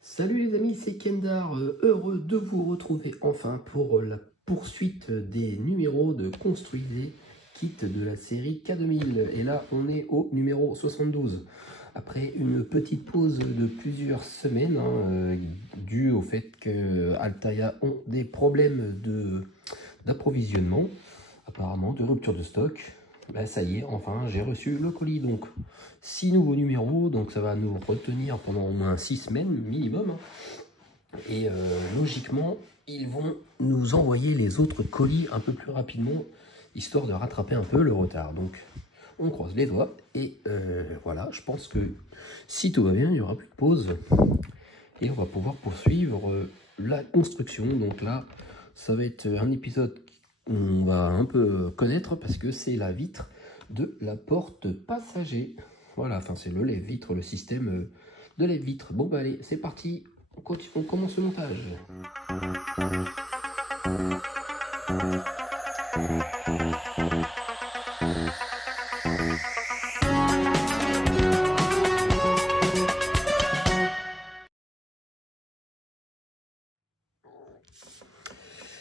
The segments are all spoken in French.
Salut les amis, c'est Kendar, heureux de vous retrouver enfin pour la poursuite des numéros de Construisez Kit de la série K2000. Et là, on est au numéro 72. Après une petite pause de plusieurs semaines, due au fait que Altaïa ont des problèmes d'approvisionnement, apparemment de rupture de stock. Ben, ça y est, enfin, j'ai reçu le colis. Donc, 6 nouveaux numéros, donc ça va nous retenir pendant au moins 6 semaines minimum. Et logiquement, ils vont nous envoyer les autres colis un peu plus rapidement, histoire de rattraper un peu le retard. Donc, on croise les doigts. Et voilà, je pense que si tout va bien, il n'y aura plus de pause. Et on va pouvoir poursuivre la construction. Donc là, ça va être un épisode qu'on va un peu connaître parce que c'est la vitre de la porte passager. Voilà, enfin c'est le lève-vitre, le système de lève-vitre. Bon bah allez, c'est parti, on commence le montage.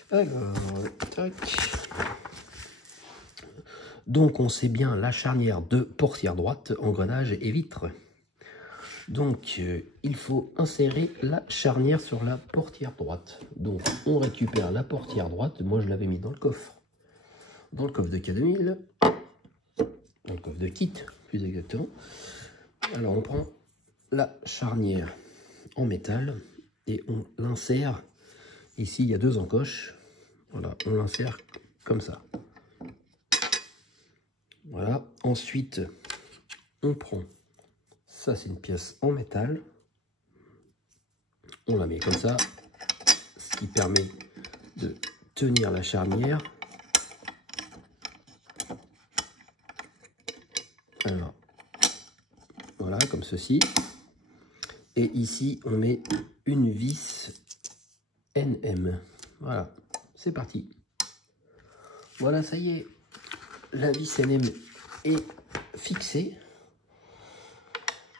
Alors, tac. Donc on sait bien la charnière de portière droite, engrenage et vitre. Donc il faut insérer la charnière sur la portière droite. Donc on récupère la portière droite, moi je l'avais mis dans le coffre de K2000, dans le coffre de kit plus exactement. Alors on prend la charnière en métal et on l'insère. Ici il y a 2 encoches, voilà, on l'insère comme ça. Voilà, ensuite on prend, ça c'est une pièce en métal, on la met comme ça, ce qui permet de tenir la charnière. Alors, voilà, comme ceci. Et ici, on met une vis NM. Voilà, c'est parti. Voilà, ça y est, la vis NM est fixée.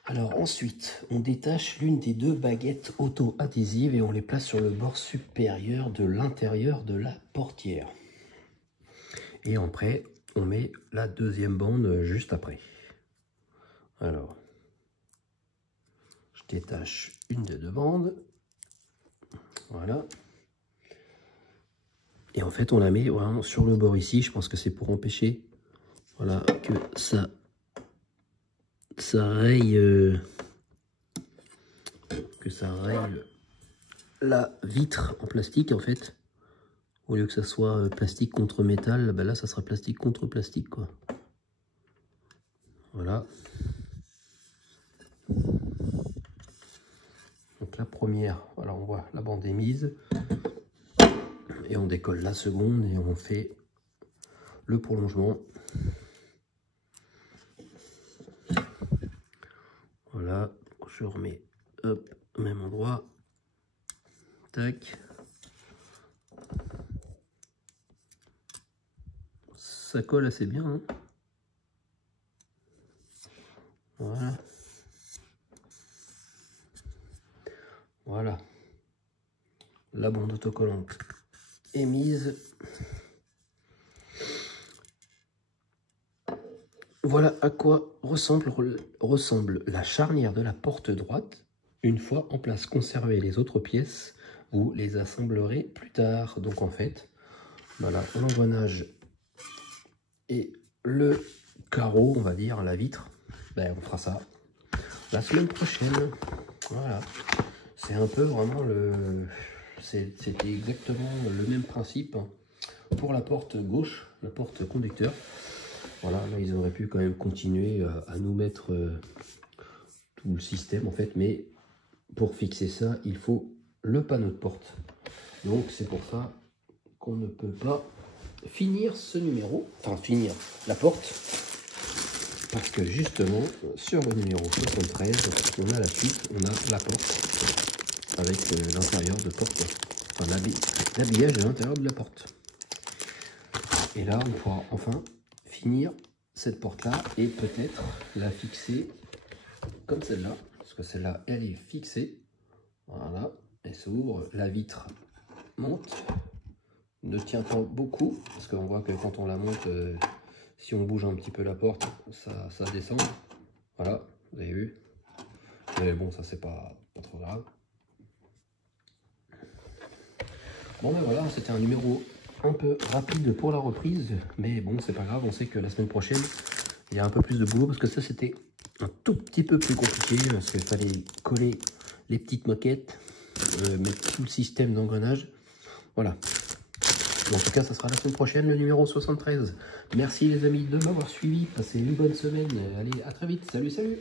Alors ensuite, on détache l'une des 2 baguettes auto-adhésives et on les place sur le bord supérieur de l'intérieur de la portière. Et après, on met la 2e bande juste après. Alors, je détache une des 2 bandes. Voilà. Et en fait, on la met vraiment sur le bord ici. Je pense que c'est pour empêcher, voilà, que ça raye, la vitre en plastique en fait. Au lieu que ça soit plastique contre métal, ben là ça sera plastique contre plastique quoi. Voilà. Donc la première, voilà, on voit la bande est mise. Et on décolle la seconde et on fait le prolongement. Voilà, je remets, hop, au même endroit. Tac. Ça colle assez bien, hein. Voilà. Voilà. La bande autocollante est mise. Voilà à quoi ressemble la charnière de la porte droite. Une fois en place, conservez les autres pièces, vous les assemblerez plus tard. Donc en fait, voilà, l'engrenage et le carreau, on va dire, la vitre, ben, on fera ça la semaine prochaine. Voilà, c'est un peu vraiment c'était exactement le même principe pour la porte gauche, la porte conducteur. Voilà, là ils auraient pu quand même continuer à nous mettre tout le système en fait, mais pour fixer ça, il faut le panneau de porte. Donc c'est pour ça qu'on ne peut pas finir ce numéro, enfin finir la porte, parce que justement sur le numéro 73, on a la suite, on a la porte avec l'intérieur de porte, enfin l'habillage de l'intérieur de la porte. Et là, on pourra enfin finir cette porte-là et peut-être la fixer comme celle-là, parce que celle-là, elle est fixée. Voilà, elle s'ouvre, la vitre monte, ne tient pas beaucoup, parce qu'on voit que quand on la monte, si on bouge un petit peu la porte, ça descend. Voilà, vous avez vu. Mais bon, ça c'est pas trop grave. Bon ben voilà, c'était un numéro un peu rapide pour la reprise, mais bon, c'est pas grave, on sait que la semaine prochaine, il y a un peu plus de boulot, parce que ça c'était un tout petit peu plus compliqué, parce qu'il fallait coller les petites moquettes, mettre tout le système d'engrenage. Voilà. En tout cas, ça sera la semaine prochaine, le numéro 73. Merci les amis de m'avoir suivi, passez une bonne semaine, allez, à très vite, salut, salut.